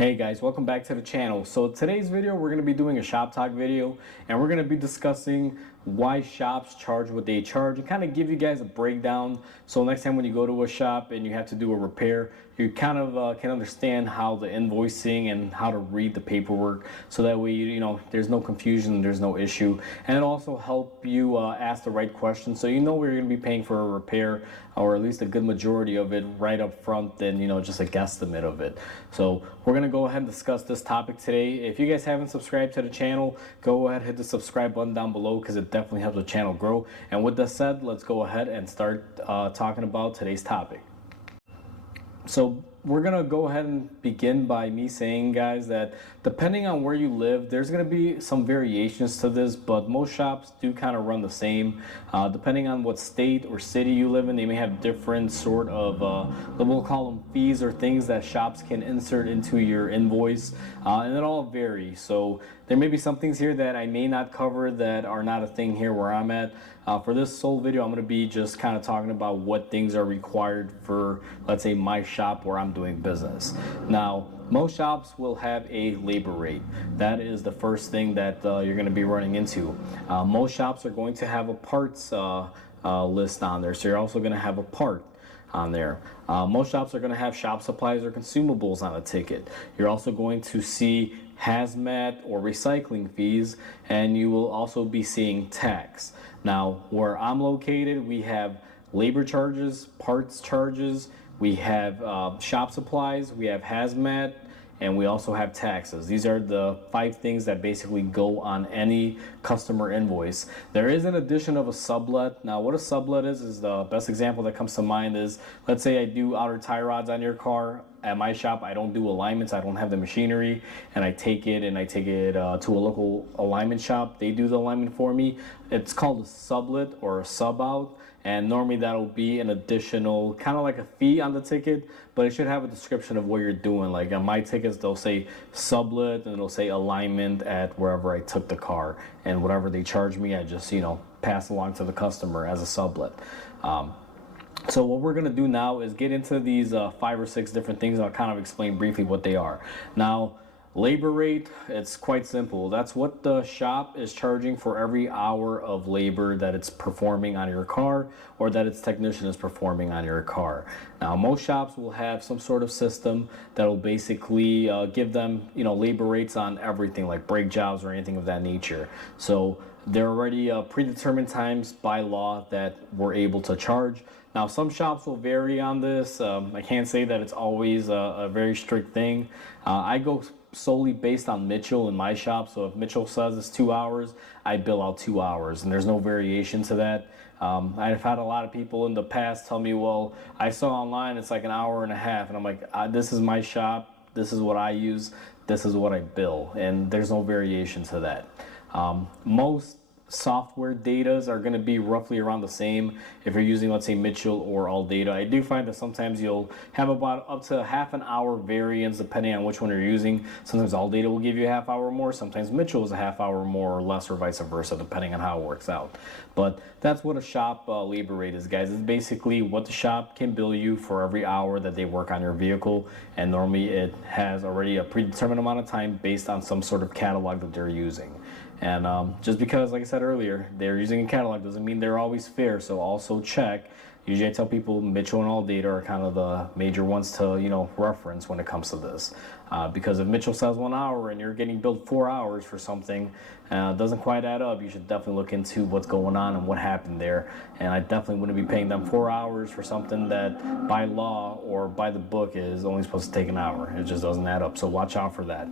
Hey guys, welcome back to the channel. So today's video we're going to be doing a shop talk video, and we're going to be discussing why shops charge what they charge and kind of give you guys a breakdown, so next time when you go to a shop and you have to do a repair, you kind of can understand how the invoicing and how to read the paperwork, so that way you know there's no confusion, there's no issue, and it also help you ask the right questions so you know where you're going to be paying for a repair, or at least a good majority of it right up front than just a guesstimate of it. So we're going to go ahead and discuss this topic today. If you guys haven't subscribed to the channel, go ahead and hit the subscribe button down below, because it definitely helps the channel grow. And with that said, let's go ahead and start talking about today's topic. So we're gonna go ahead and begin by me saying, guys, that depending on where you live, there's gonna be some variations to this, but most shops do kind of run the same. Depending on what state or city you live in, they may have different sort of we'll call them fees or things that shops can insert into your invoice, and it all varies. So there may be some things here that I may not cover that are not a thing here where I'm at. For this sole video, I'm going to be just kind of talking about what things are required for, let's say, my shop where I'm doing business. Now, most shops will have a labor rate. That is the first thing that you're going to be running into. Most shops are going to have a parts list on there, so you're also going to have a part on there. Most shops are going to have shop supplies or consumables on a ticket. You're also going to see hazmat or recycling fees, and you will also be seeing tax. Now, where I'm located, we have labor charges, parts charges, we have shop supplies, we have hazmat, and we also have taxes. These are the 5 things that basically go on any customer invoice. There is an addition of a sublet. Now, what a sublet is the best example that comes to mind is, let's say I do outer tie rods on your car. At my shop, I don't do alignments, I don't have the machinery, and I take it to a local alignment shop. They do the alignment for me. It's called a sublet or a sub out, and normally that'll be an additional kind of like a fee on the ticket, but it should have a description of what you're doing. Like on my tickets, they'll say sublet and it'll say alignment at wherever I took the car, and whatever they charge me, I just pass along to the customer as a sublet. So what we're going to do now is get into these 5 or 6 different things. I'll kind of explain briefly what they are. Now, labor rate, it's quite simple. That's what the shop is charging for every hour of labor that it's performing on your car, or that its technician is performing on your car. Now, most shops will have some sort of system that will basically give them labor rates on everything, like brake jobs or anything of that nature. So there are already predetermined times by law that we're able to charge. Now, some shops will vary on this. I can't say that it's always a very strict thing. I go solely based on Mitchell in my shop. So if Mitchell says it's 2 hours, I bill out 2 hours, and there's no variation to that. I've had a lot of people in the past tell me, well, I saw online it's like an hour and a half, and I'm like, this is my shop, this is what I use, this is what I bill, and there's no variation to that. Most software datas are going to be roughly around the same if you're using, let's say, Mitchell or AllData. I do find that sometimes you'll have about up to half an hour variance depending on which one you're using. Sometimes AllData will give you a half hour more, sometimes Mitchell is a half hour more or less, or vice versa, depending on how it works out. But that's what a shop labor rate is, guys. It's basically what the shop can bill you for every hour that they work on your vehicle, and normally it has already a predetermined amount of time based on some sort of catalog that they're using. And just because, like I said earlier, they're using a catalog doesn't mean they're always fair. So also check. Usually I tell people Mitchell and AllData are kind of the major ones to reference when it comes to this. Because if Mitchell says 1 hour and you're getting billed 4 hours for something, doesn't quite add up. You should definitely look into what's going on and what happened there. And I definitely wouldn't be paying them 4 hours for something that by law or by the book is only supposed to take an hour. It just doesn't add up. So watch out for that.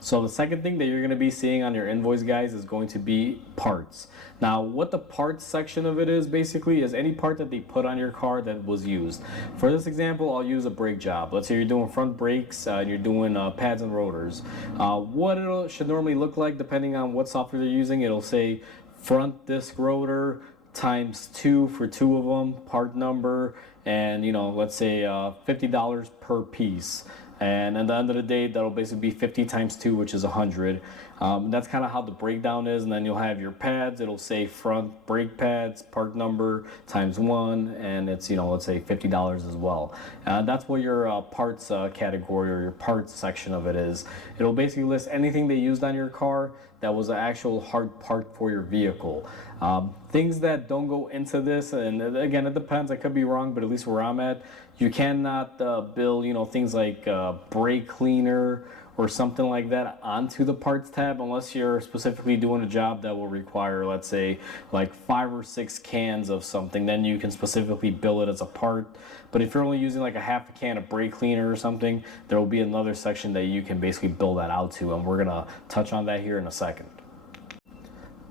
So the second thing that you're going to be seeing on your invoice, guys, is going to be parts. Now, what the parts section of it is basically is any part that they put on your car that was used. For this example, I'll use a brake job. Let's say you're doing front brakes and you're doing pads and rotors. What it should normally look like, depending on what software they're using, it'll say front disc rotor times 2 for 2 of them, part number, and let's say $50 per piece. And at the end of the day, that'll basically be 50 times 2, which is 100. That's kind of how the breakdown is. And then you'll have your pads. It'll say front brake pads, part number times 1, and it's, let's say $50 as well. That's what your parts category or your parts section of it is. It'll basically list anything they used on your car that was an actual hard part for your vehicle. Things that don't go into this, and again, it depends, I could be wrong, but at least where I'm at, you cannot bill, things like brake cleaner or something like that onto the parts tab unless you're specifically doing a job that will require, let's say, like 5 or 6 cans of something. Then you can specifically bill it as a part. But if you're only using like a half a can of brake cleaner or something, there will be another section that you can basically bill that out to, and we're gonna touch on that here in a second.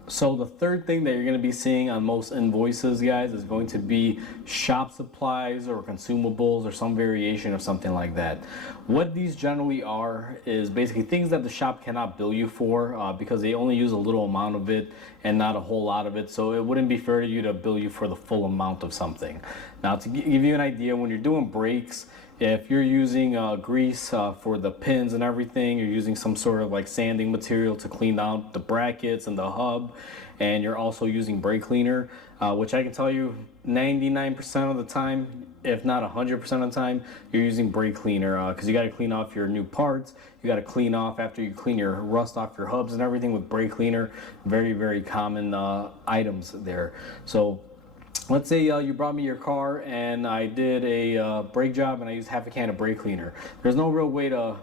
So the third thing that you're going to be seeing on most invoices, guys, is going to be shop supplies or consumables or some variation of something like that. What these generally are is basically things that the shop cannot bill you for because they only use a little amount of it and not a whole lot of it. So it wouldn't be fair to you to bill you for the full amount of something. Now, to give you an idea, when you're doing brakes, if you're using grease for the pins and everything, you're using some sort of like sanding material to clean out the brackets and the hub, and you're also using brake cleaner, which I can tell you 99% of the time, if not 100% of the time, you're using brake cleaner because you got to clean off your new parts. You got to clean off after you clean your rust off your hubs and everything with brake cleaner. Very, very common items there. So let's say you brought me your car and I did a brake job and I used half a can of brake cleaner. There's no real way to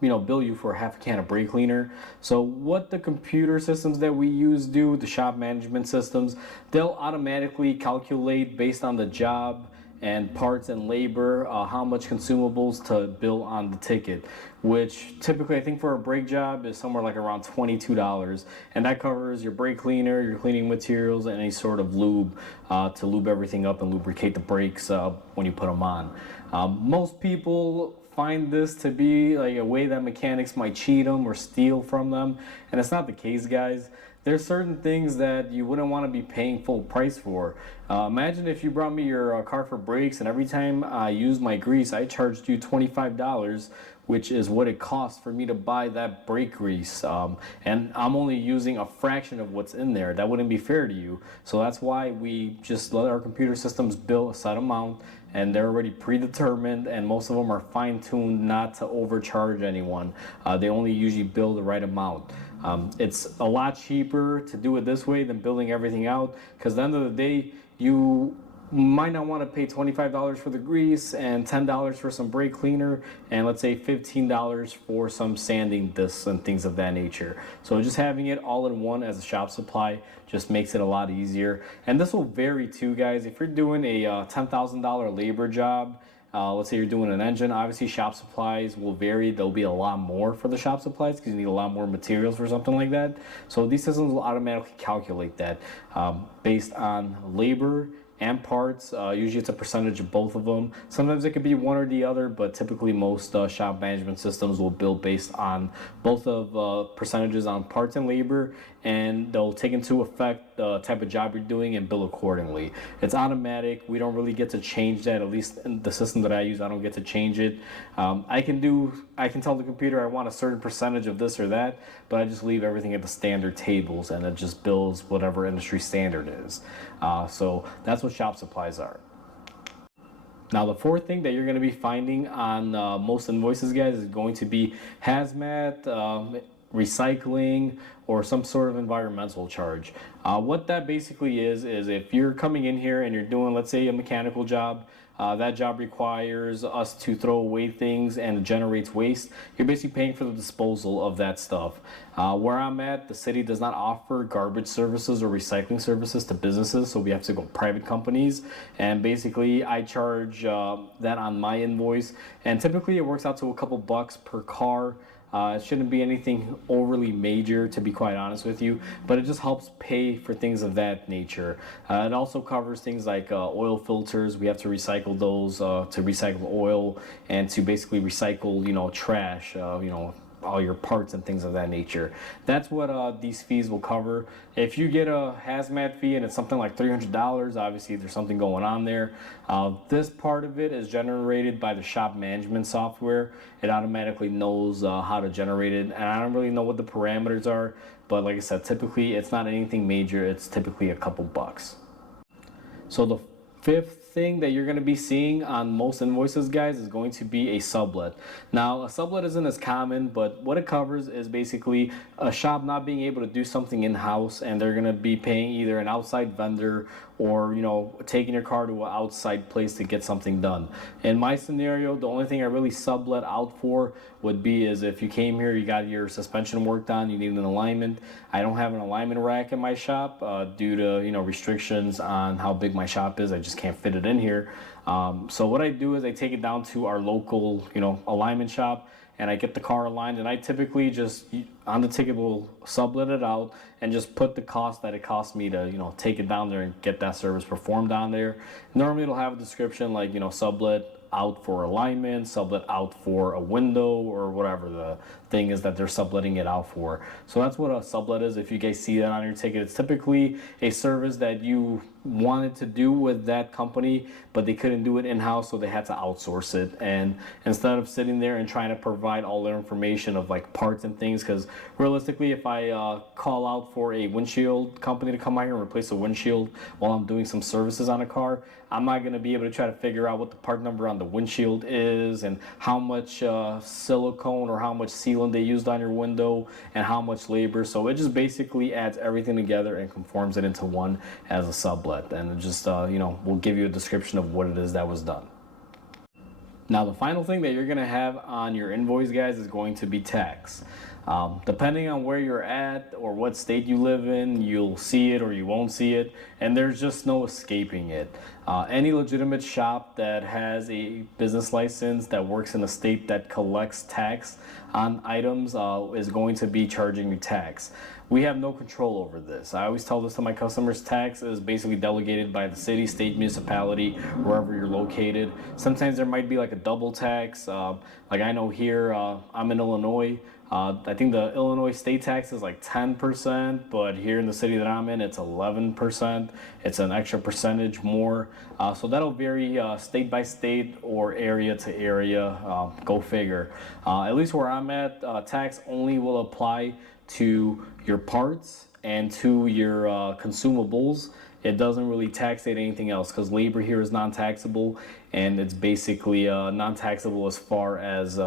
bill you for half a can of brake cleaner. So what the computer systems that we use do, the shop management systems, they'll automatically calculate based on the job and parts and labor how much consumables to bill on the ticket, which typically I think for a brake job is somewhere like around $22, and that covers your brake cleaner, your cleaning materials, and any sort of lube to lube everything up and lubricate the brakes when you put them on. Most people find this to be like a way that mechanics might cheat them or steal from them, and it's not the case, guys. There's certain things that you wouldn't want to be paying full price for. Imagine if you brought me your car for brakes and every time I used my grease, I charged you $25, which is what it costs for me to buy that brake grease. And I'm only using a fraction of what's in there. That wouldn't be fair to you. So that's why we just let our computer systems bill a set amount, and they're already predetermined, and most of them are fine-tuned not to overcharge anyone. They only usually bill the right amount. It's a lot cheaper to do it this way than billing everything out, because at the end of the day, you might not want to pay $25 for the grease and $10 for some brake cleaner, and let's say $15 for some sanding discs and things of that nature. So just having it all in one as a shop supply just makes it a lot easier. And this will vary too, guys. If you're doing a $10,000 labor job, let's say you're doing an engine, obviously shop supplies will vary. There'll be a lot more for the shop supplies because you need a lot more materials for something like that. So these systems will automatically calculate that based on labor and parts. Usually it's a percentage of both of them. Sometimes it could be one or the other, but typically most shop management systems will bill based on both of percentages on parts and labor, and they'll take into effect the type of job you're doing and bill accordingly. It's automatic. We don't really get to change that. At least in the system that I use, I don't get to change it. I can tell the computer I want a certain percentage of this or that, but I just leave everything at the standard tables, and it just bills whatever industry standard is. So that's what shop supplies are. Now, the fourth thing that you're going to be finding on most invoices, guys, is going to be hazmat, recycling, or some sort of environmental charge. What that basically is if you're coming in here and you're doing, let's say, a mechanical job, that job requires us to throw away things and it generates waste. You're basically paying for the disposal of that stuff. Where I'm at, the city does not offer garbage services or recycling services to businesses, so we have to go private companies. And basically, I charge that on my invoice, and typically it works out to a couple bucks per car. It shouldn't be anything overly major, to be quite honest with you, but it just helps pay for things of that nature. It also covers things like oil filters. We have to recycle those to recycle oil and to basically recycle, trash, all your parts and things of that nature. That's what these fees will cover. If you get a hazmat fee and it's something like $300, obviously there's something going on there. This part of it is generated by the shop management software. It automatically knows how to generate it, and I don't really know what the parameters are, but like I said, typically it's not anything major. It's typically a couple bucks. So the fifth thing that you're going to be seeing on most invoices, guys, is going to be a sublet. Now, a sublet isn't as common, but what it covers is basically a shop not being able to do something in-house, and they're going to be paying either an outside vendor or, you know, taking your car to an outside place to get something done. In my scenario, the only thing I really sublet out for would be is if you came here, you got your suspension worked on, you need an alignment. I don't have an alignment rack in my shop due to, you know, restrictions on how big my shop is. I just can't fit it in here. So what I do is I take it down to our local, you know, alignment shop, and I get the car aligned, and I typically just on the ticket will sublet it out and just put the cost that it costs me to, you know, take it down there and get that service performed down there. Normally it'll have a description like, you know, sublet out for alignment, sublet out for a window, or whatever the thing is that they're subletting it out for. So that's what a sublet is. If you guys see that on your ticket, it's typically a service that you wanted to do with that company, but they couldn't do it in-house, so they had to outsource it. And instead of sitting there and trying to provide all their information of like parts and things, because realistically, if I call out for a windshield company to come out here and replace a windshield while I'm doing some services on a car, I'm not going to be able to try to figure out what the part number on the windshield is and how much silicone or how much sealant they used on your window and how much labor. So it just basically adds everything together and conforms it into one as a sublet, and it just you know, will give you a description of what it is that was done. Now, the final thing that you're going to have on your invoice, guys, is going to be tax. Depending on where you're at or what state you live in, you'll see it or you won't see it, and there's just no escaping it. Any legitimate shop that has a business license that works in a state that collects tax on items is going to be charging you tax. We have no control over this. I always tell this to my customers: tax is basically delegated by the city, state, municipality, wherever you're located. Sometimes there might be like a double tax. Like I know here, I'm in Illinois. I think the Illinois state tax is like 10%, but here in the city that I'm in, it's 11%. It's an extra percentage more. So that'll vary state by state or area to area. Go figure. At least where I'm at, tax only will apply to your parts and to your consumables. It doesn't really taxate anything else because labor here is non-taxable, and it's basically non-taxable as far as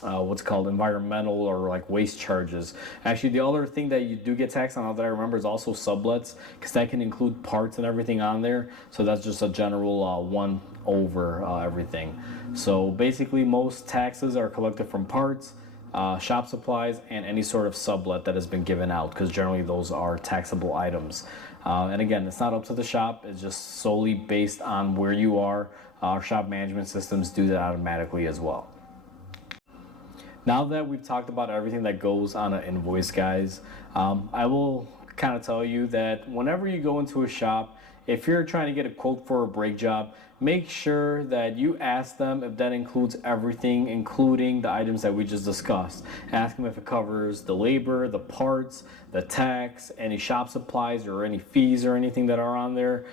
what's called environmental or like waste charges. Actually, the other thing that you do get taxed on that I remember is also sublets, because that can include parts and everything on there. So that's just a general one over everything. So basically most taxes are collected from parts, shop supplies, and any sort of sublet that has been given out, because generally those are taxable items. And again, it's not up to the shop, it's just solely based on where you are. Our shop management systems do that automatically as well. Now that we've talked about everything that goes on an invoice, guys, I will kind of tell you that whenever you go into a shop, if you're trying to get a quote for a brake job, make sure that you ask them if that includes everything, including the items that we just discussed. Ask them if it covers the labor, the parts, the tax, any shop supplies or any fees or anything that are on there.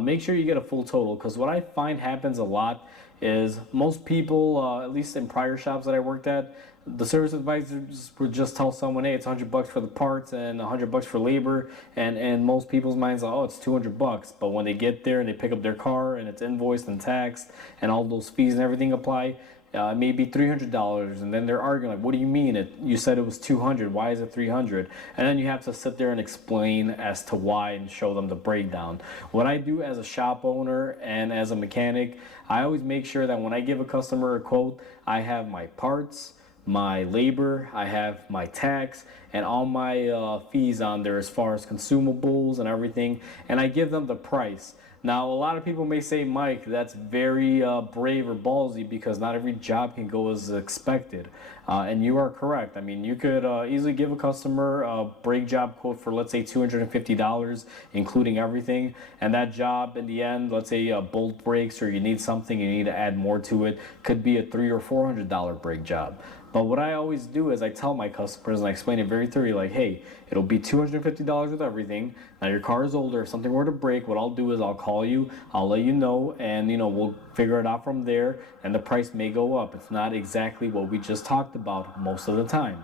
Make sure you get a full total, because what I find happens a lot is most people, at least in prior shops that I worked at, the service advisors would just tell someone, hey, it's $100 for the parts and $100 for labor, and most people's minds are, oh, it's $200. But when they get there and they pick up their car and it's invoiced and taxed and all those fees and everything apply, it may be $300, and then they're arguing like, what do you mean? You said it was $200. Why is it $300? And then you have to sit there and explain as to why and show them the breakdown. What I do as a shop owner and as a mechanic, I always make sure that when I give a customer a quote, I have my parts, my labor, I have my tax, and all my fees on there as far as consumables and everything, and I give them the price. Now, a lot of people may say, Mike, that's very brave or ballsy because not every job can go as expected. And you are correct. I mean, you could easily give a customer a break job quote for, let's say, $250, including everything. And that job, in the end, let's say bolt breaks or you need something, you need to add more to it, could be a $300 or $400 break job. But what I always do is I tell my customers and I explain it very thoroughly, like, hey, it'll be $250 with everything. Now your car is older. If something were to break, what I'll do is I'll call you, I'll let you know, and we'll figure it out from there. And the price may go up. It's not exactly what we just talked about most of the time.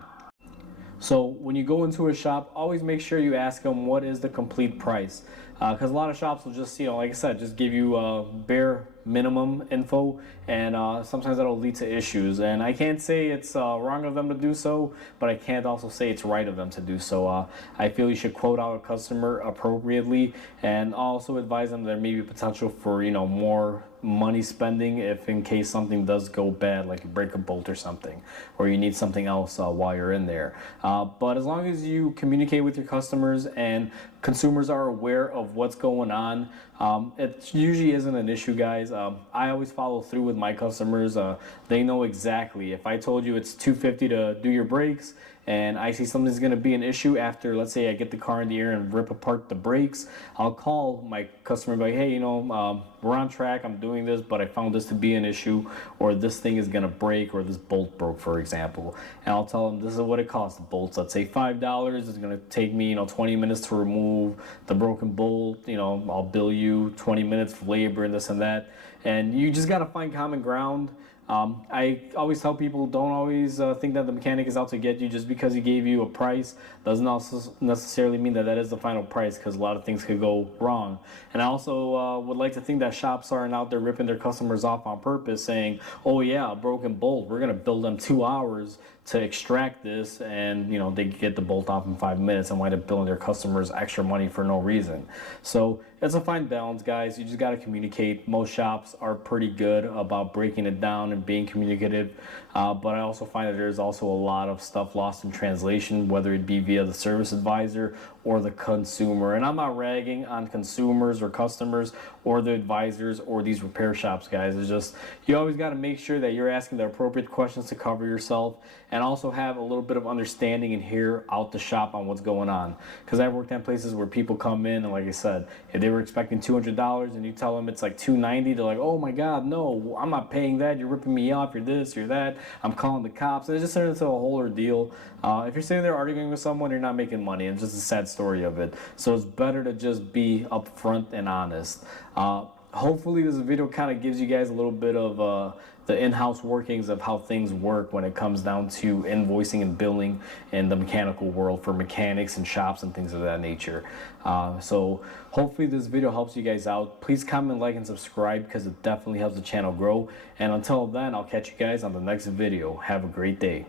So when you go into a shop, always make sure you ask them what is the complete price, because a lot of shops will just, like I said, just give you bare minimum info, and sometimes that'll lead to issues. And I can't say it's wrong of them to do so, but I can't also say it's right of them to do so. I feel you should quote out a customer appropriately, and also advise them there may be potential for more money spending if in case something does go bad, like you break a bolt or something, or you need something else while you're in there. But as long as you communicate with your customers and consumers are aware of what's going on, it usually isn't an issue, guys. I always follow through with my customers. They know exactly. If I told you it's $250 to do your brakes, and I see something's going to be an issue after, let's say I get the car in the air and rip apart the brakes, I'll call my customer and be like, hey, we're on track, I'm doing this, but I found this to be an issue, or this thing is going to break, or this bolt broke, for example. And I'll tell them this is what it costs. The bolts, let's say $5, it's going to take me 20 minutes to remove the broken bolt. I'll bill you 20 minutes for labor and this and that. And you just got to find common ground. I always tell people, don't always think that the mechanic is out to get you. Just because he gave you a price doesn't also necessarily mean that that is the final price, because a lot of things could go wrong. And I also would like to think that shops aren't out there ripping their customers off on purpose, saying, oh yeah, a broken bolt, we're going to bill them 2 hours to extract this, and they get the bolt off in 5 minutes and wind up billing their customers extra money for no reason. So it's a fine balance, guys. You just got to communicate. Most shops are pretty good about breaking it down and being communicative, but I also find that there's also a lot of stuff lost in translation, whether it be via the service advisor or the consumer. And I'm not ragging on consumers or customers or the advisors or these repair shops, guys. It's just, you always got to make sure that you're asking the appropriate questions to cover yourself, and also have a little bit of understanding and hear out the shop on what's going on. Because I've worked in places where people come in and, like I said, if they were expecting $200 and you tell them it's like $290, they're like, oh my God, no, I'm not paying that. You're ripping me off. You're this, you're that. I'm calling the cops. And it just turns into a whole ordeal. If you're sitting there arguing with someone, you're not making money. It's just a sad story of it. So it's better to just be upfront and honest. Hopefully this video kind of gives you guys a little bit of the in-house workings of how things work when it comes down to invoicing and billing in the mechanical world for mechanics and shops and things of that nature. So hopefully this video helps you guys out. Please comment, like, and subscribe, because it definitely helps the channel grow. And until then, I'll catch you guys on the next video. Have a great day.